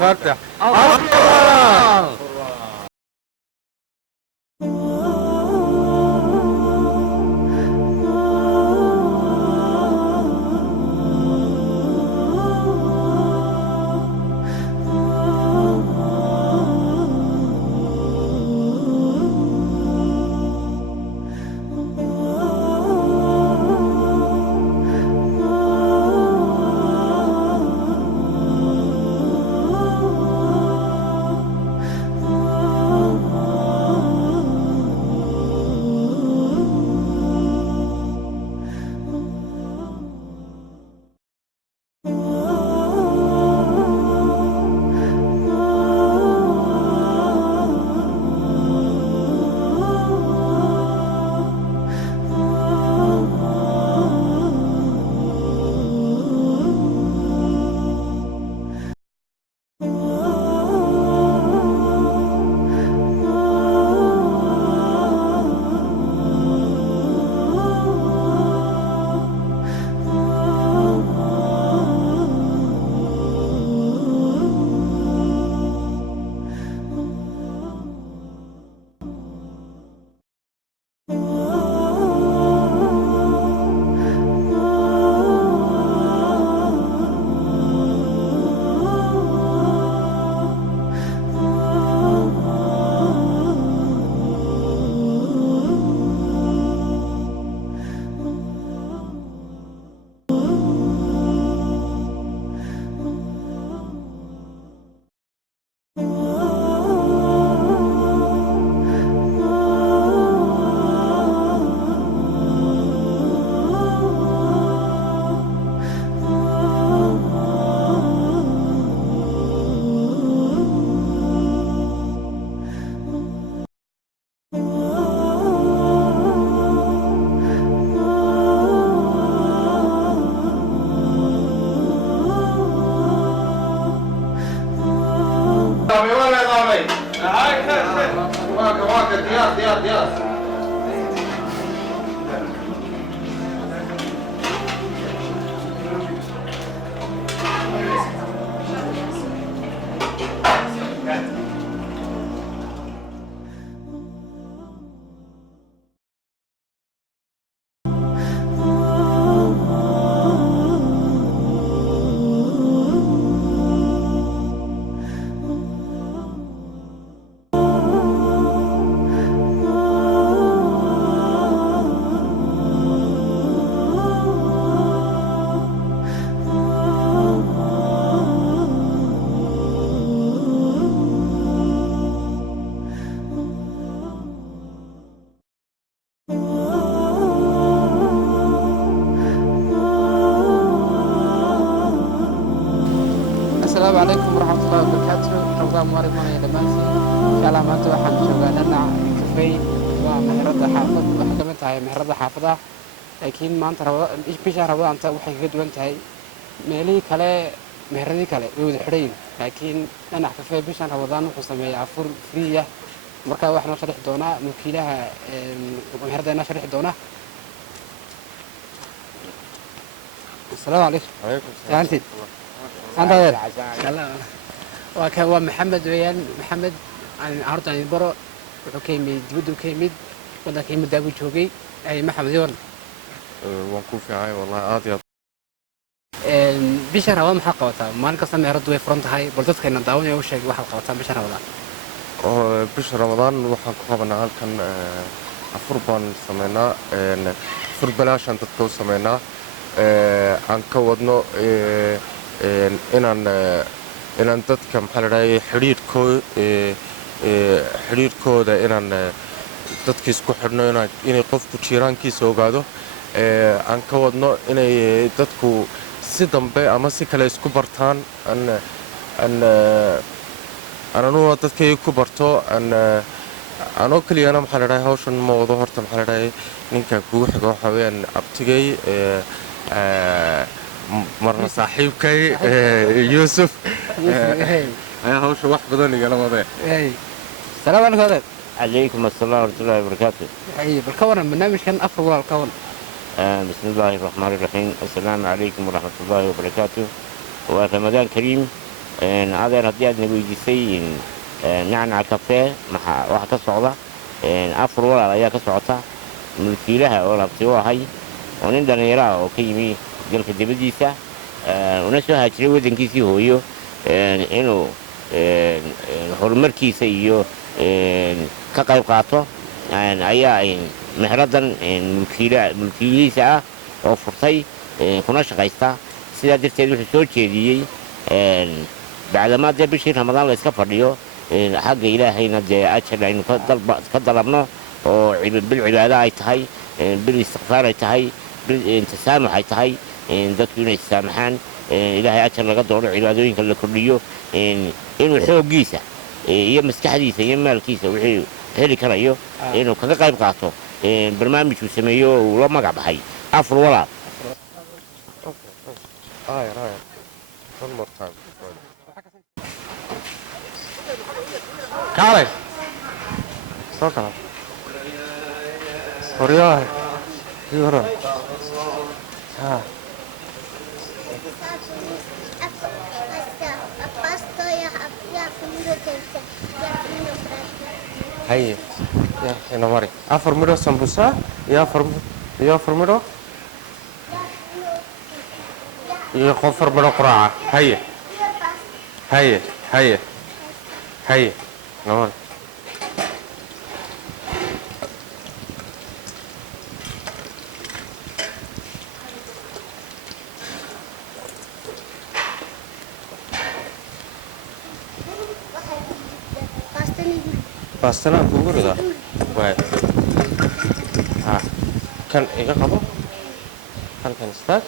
فاتح الله. السلام عليكم ورحمة الله وبركاته. رمضان مبارك وانا دمانتي إن شاء الله maanta waxaan joogaa dhinaca kafey waa meherada xaafad waxa ka mid tahay meherada xaafada laakiin maanta bisha Ramadaanta waxay kaga duwan tahay meelihii kale meheradii kale way wada xidhayn laakiin dhinaca kafey bisha Ramadaan wuxuu sameeyaa afur free ah marka waxaan sharix doonaa mulkiilaha meheradana sharix doonaa. السلام عليكم. عليكم أنت أنت غير الله وكان محمد ويان محمد عن عرض عن البرو وكيمي جبدو كيمي ولا كيمي داوي شوقي أي محمد يورن وانكون في عاي والله عادي بشهر رمضان maxaa qabataa maalin kasta meheradu way furan tahay bal dadka inaan daawanaya u sheeg waxa qabataa bishar Ramadaan bisha Ramadaan waxaan ku qabanaa halkan afur baan sameynaa afur balaashan dadka u sameynaa aan ka wadno inaan dadka maxaa la dhahay xiriirkooda inaan dadka isku xidhno inay qofku jiiraankiisa ogaado aan ka wadno inay dadku si dambe ama si kale isku bartaan ananuna dadkay ku barto anoo keliyana maxaa la dhahay hawshan ma wado horta maxaa la dhahay ninkan kugu xigo waxaa weeyaan abtigay marna saaxiibkay Yuusuf ayaa hawsha wax badan igala wadeen. السلام عليكم. عليكم السلام ورحمة الله وبركاته. أي بالكون برنامج كان أفضل ولا الكون. بسم الله الرحمن الرحيم. السلام عليكم ورحمة الله وبركاته. ورمضان كريم adeer haddii aad na weydiisay nacnac kafee waxa ka socda afar walaal ayaa ka socota mulkiilaha oo labti u ahay oo nin dhallinyaro ah oo ka yimi dalka dibaddiisa una soo haajiray waddankiisii hooyo inuu horumarkiisa iyo ka qayb qaato ayaa mehradan mulkiilihiisa ah oo furtay kuna shaqaysta sidaa darteed wuxuu soo jeediyey bacdamaa dee bishii ramadaan la iska fadhiyo xagga ilaahayna dee ajar aynu ka dalabno oo bil cibaado ay tahay bil istikfaar ay tahay bil tasaamux ay tahay dadku inay saamaxaan ilaahay ajar laga doono cibaadooyinka la kordhiyo inuu xooggiisa iyo maskaxdiisa iyo maalkiisa wixii heli karayo inuu kaga qayb qaato barnaamijku sameeyo oo uu la magac baxay afar walaal kaalay soo kala horyahay ii waran haa haye ina mari afar midho sambusa iyo afar midho iyo afar midho quraaca haye haye haye haye ina mari باستنا kugu ridaa waay kan iga qabo halkan istaag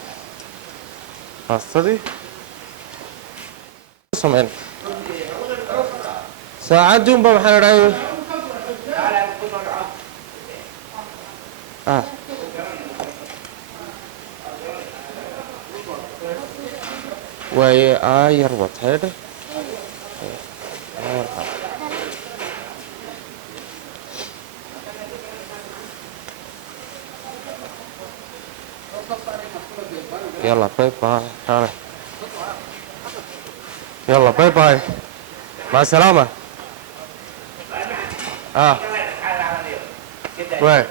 baastadii sameyn saacadii unba maxaa dhahay waaye aayar wataydhe يلا باي باي تعال يلا باي باي مع السلامة وين